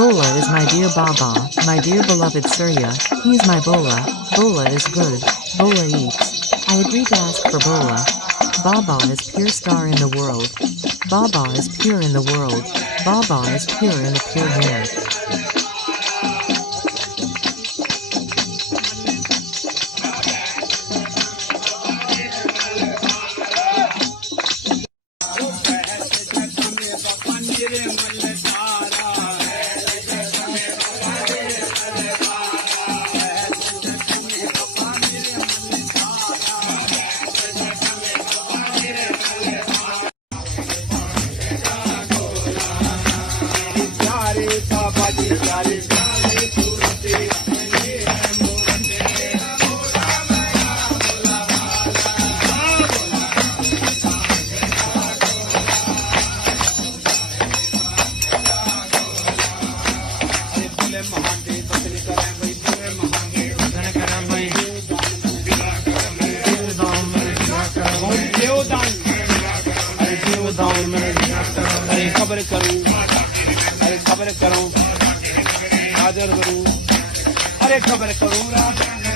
Bola is my dear Baba, my dear beloved Surya, he's my Bola. Bola is good, Bola eats. I agree to ask for Bola. Baba is pure star in the world. Baba is pure in the world. Baba is pure in the pure hair. खबर करूं, अरे खबर करूं, हाजिर करूं, अरे खबर करूं।